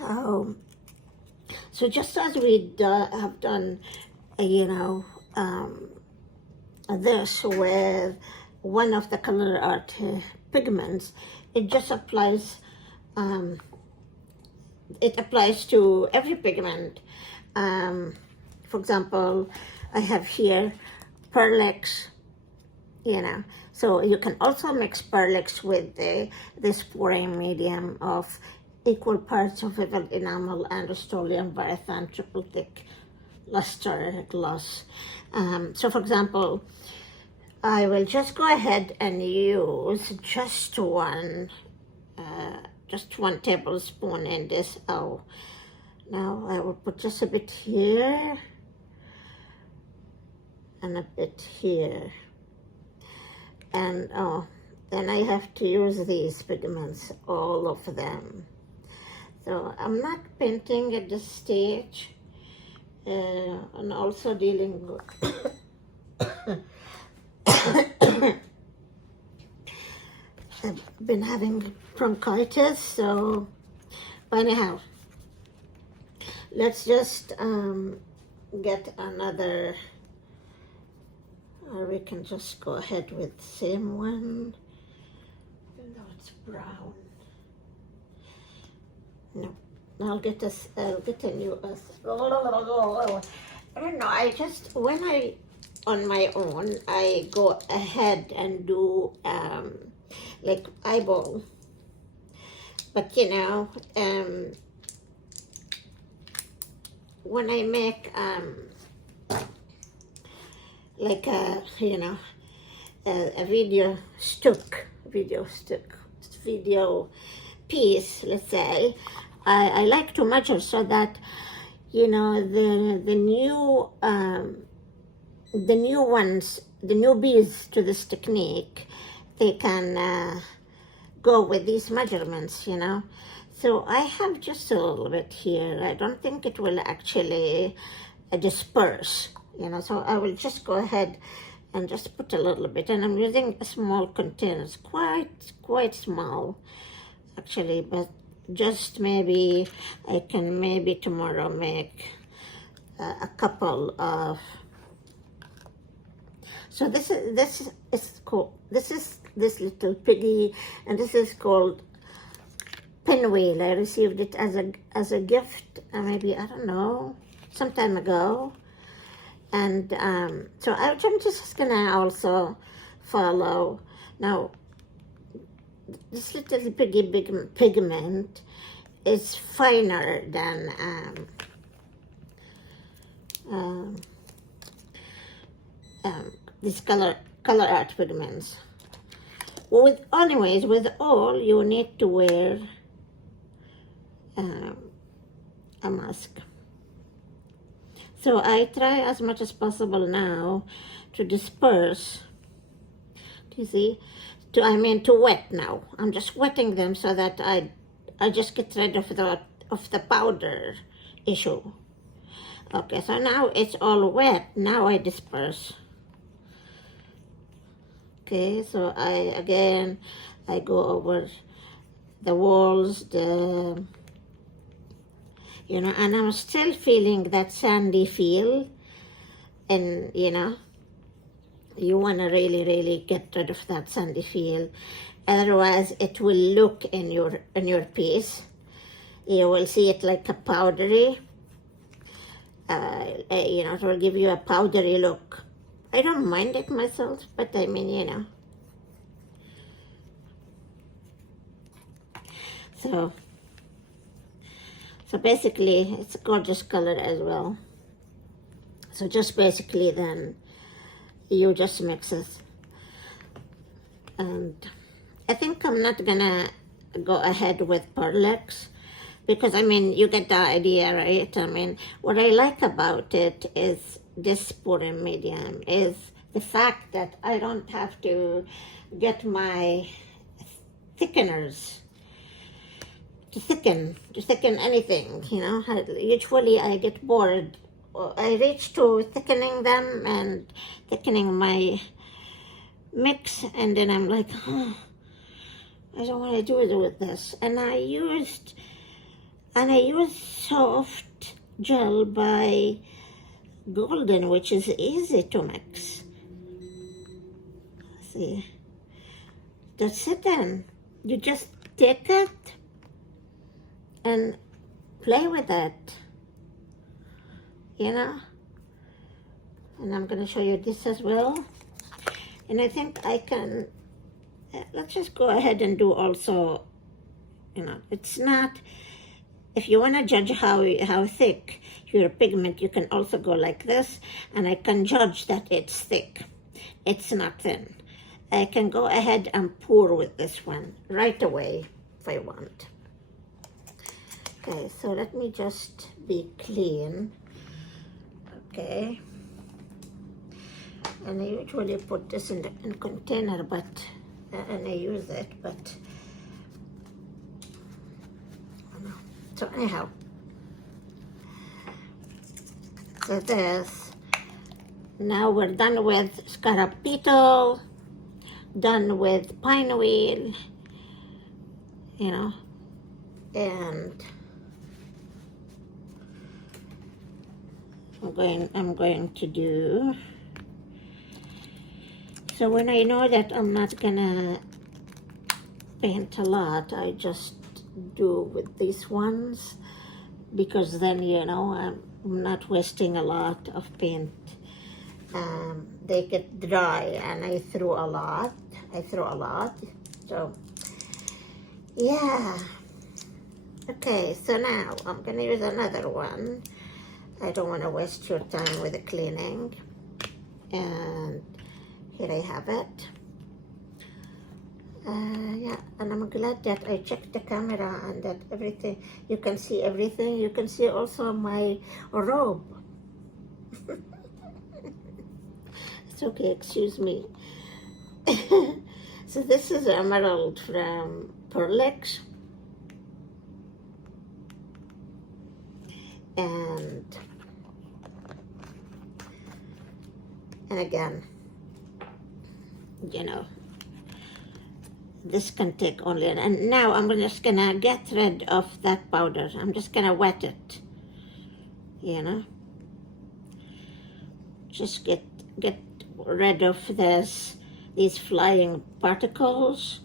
So just as we have done, you know, this with one of the color art pigments, it just applies, it applies to every pigment. For example, I have here Perlex, you know, so you can also mix Perlex with this pouring medium of equal parts of vivid enamel and Rust-Oleum Varathane triple thick luster gloss. So for example, I will just go ahead and use just one tablespoon in this. Oh, now I will put just a bit here and a bit here. And then I have to use these pigments, all of them. So I'm not painting at this stage, and also dealing with I've been having bronchitis, so anyhow, let's just get another, or we can just go ahead with the same one, even though it's brown. No, I'll get a new, I don't know, I just, when I, on my own, I go ahead and do like eyeball. But you know, when I make like a, you know, a video piece, let's say, I like to measure so that, you know, the newbies to this technique, they can go with these measurements, you know. So I have just a little bit here. I don't think it will actually disperse, you know, so I will just go ahead and just put a little bit, and I'm using a small container. It's quite small actually, but just maybe I can maybe tomorrow make a couple of. So this is cool. This is this little piggy, and this is called Pinwheel. I received it as a gift, maybe, I don't know, some time ago. And so I'm just gonna also follow. Now, this little pigment is finer than these color art pigments. With all, you need to wear a mask. So I try as much as possible now to disperse. Do you see? To wet now. I'm just wetting them so that I just get rid of the powder issue. Okay, so now it's all wet. Now I disperse. Okay, so I go over the walls, you know, and I'm still feeling that sandy feel, and you know, you want to really get rid of that sandy feel, otherwise it will look in your piece, you will see it like a powdery, you know, it will give you a powdery look. I don't mind it myself, but I mean, you know. So basically, it's a gorgeous color as well. So just basically then, you just mix it. And I think I'm not gonna go ahead with Perlex, because I mean, you get the idea, right? I mean, what I like about it is this pouring medium is the fact that I don't have to get my thickeners to thicken anything, you know. Usually I get bored. I reach to thickening them and thickening my mix, and then I'm like, oh, I don't want to do it with this. And I And I use soft gel by Golden, which is easy to mix. See, that's it then. You just take it and play with it, you know. And I'm going to show you this as well. And I think I can, let's just go ahead and do also, you know, it's not, if you want to judge how thick your pigment, you can also go like this, and I can judge that it's thick. It's not thin. I can go ahead and pour with this one right away if I want. Okay, so let me just be clean. Okay. And I usually put this in a container, but and I use it, but so anyhow, so this, now we're done with scarab beetle, done with pine wheel, you know, and I'm going to do. So when I know that I'm not gonna paint a lot, I just do with these ones, because then, you know, I'm not wasting a lot of paint. They get dry, and I threw a lot. So yeah. Okay, so now I'm gonna use another one. I don't want to waste your time with the cleaning. And here I have it. Yeah, and I'm glad that I checked the camera and that everything, you can see everything. You can see also my robe. It's okay, excuse me. So this is emerald from Acrylics. And again, you know, this can take only, and now I'm just gonna get rid of that powder. I'm just gonna wet it, you know, just get rid of these flying particles.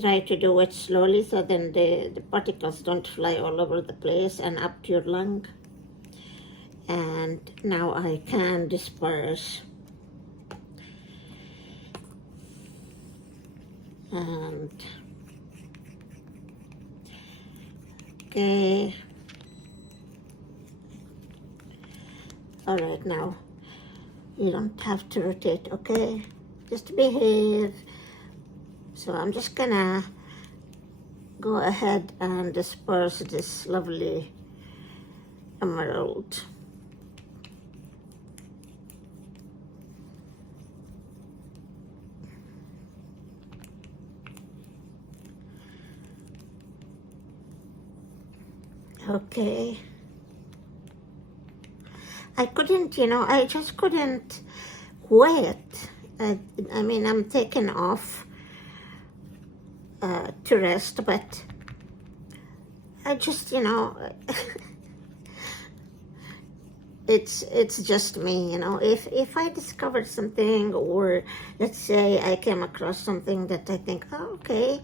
Try to do it slowly, so then the particles don't fly all over the place and up to your lung. And now I can disperse. And okay. All right, now you don't have to rotate, okay? Just behave. So I'm just gonna go ahead and disperse this lovely emerald. Okay. I couldn't, you know, I just couldn't wait. I mean, I'm taking off to rest, but I just, you know, it's just me, you know. If I discovered something, or let's say I came across something that I think, oh, okay,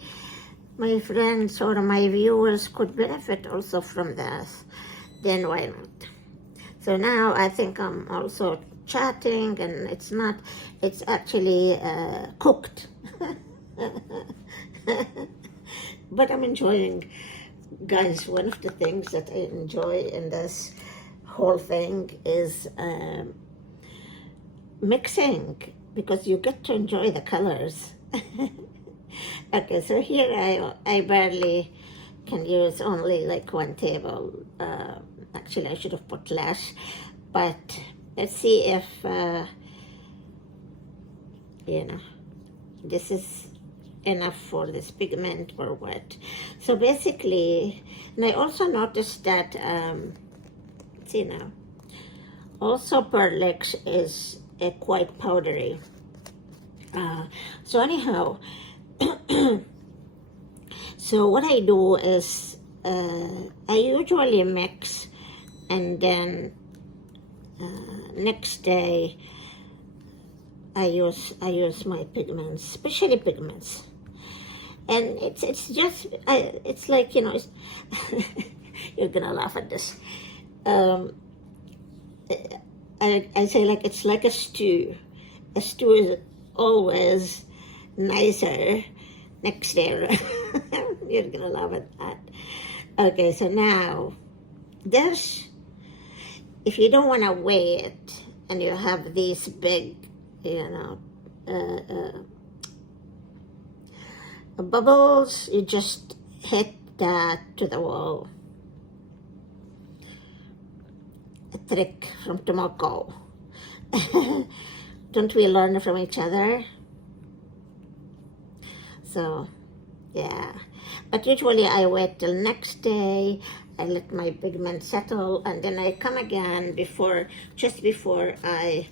my friends or my viewers could benefit also from this, then why not? So now I think I'm also chatting, and it's actually cooked. But I'm enjoying, guys. One of the things that I enjoy in this whole thing is mixing, because you get to enjoy the colors. Okay, so here I barely can use only like one table. Actually, I should have put less, but let's see if you know, this is enough for this pigment or what. So basically, and I also noticed that see now, also Acrylics is quite powdery. So anyhow, so what I do is I usually mix, and then next day I use my pigments, especially pigments, and it's just it's like, you know, it's you're gonna laugh at this. Um, I say, like, it's like a stew. A stew is always nicer next day. You're gonna laugh at that. Okay, so now there's, if you don't want to weigh it and you have these big, you know, bubbles, you just hit that to the wall. A trick from Tomoko. Don't we learn from each other? So, yeah. But usually I wait till next day. I let my pigment settle, and then I come again just before I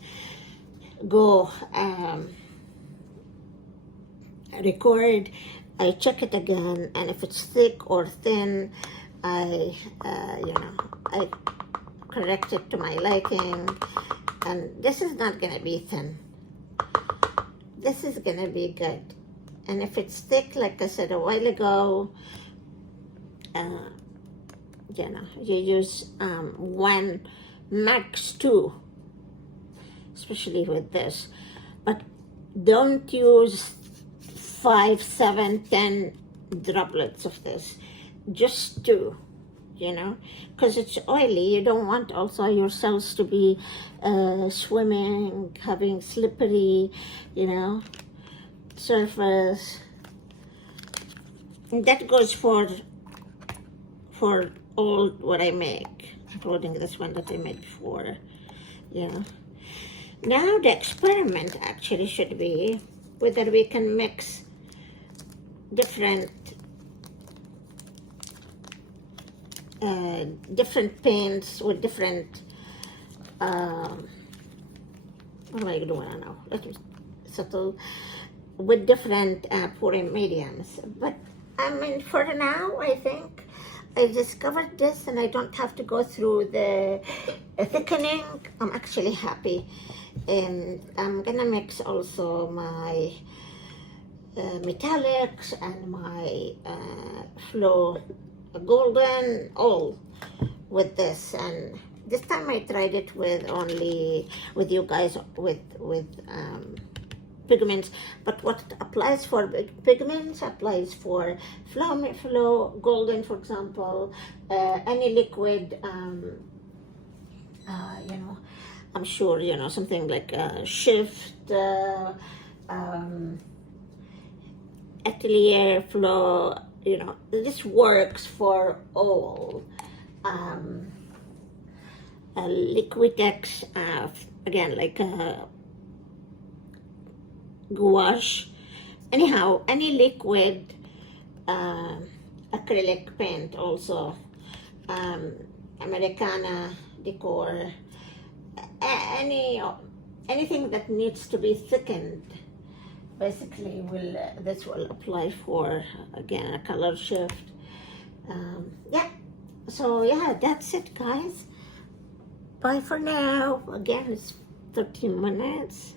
go record. I check it again, and if it's thick or thin, I I correct it to my liking. And this is not gonna be thin. This is gonna be good. And if it's thick, like I said a while ago, you use one, max two, especially with this. But don't use 5, 7, 10 droplets of this. Just two, you know, because it's oily. You don't want also your cells to be swimming, having slippery, you know, surface. And that goes for all what I make, including this one that I made before, you know. Now the experiment actually should be whether we can mix different paints with different what am I doing now? Let me settle with different pouring mediums. But I mean, for now, I think I discovered this, and I don't have to go through the thickening. I'm actually happy, and I'm gonna mix also my metallics and my flow golden, all with this. And this time I tried it with you guys with pigments, but what applies for pigments applies for flow golden, for example, any liquid, you know, I'm sure, you know, something like Shift, Atelier Flow, you know, this works for all. Liquitex, again, like gouache. Anyhow, any liquid acrylic paint also, Americana decor, anything that needs to be thickened, basically this will apply for, again, a color shift. Yeah, so yeah, that's it, guys. Bye for now. Again, it's 13 minutes.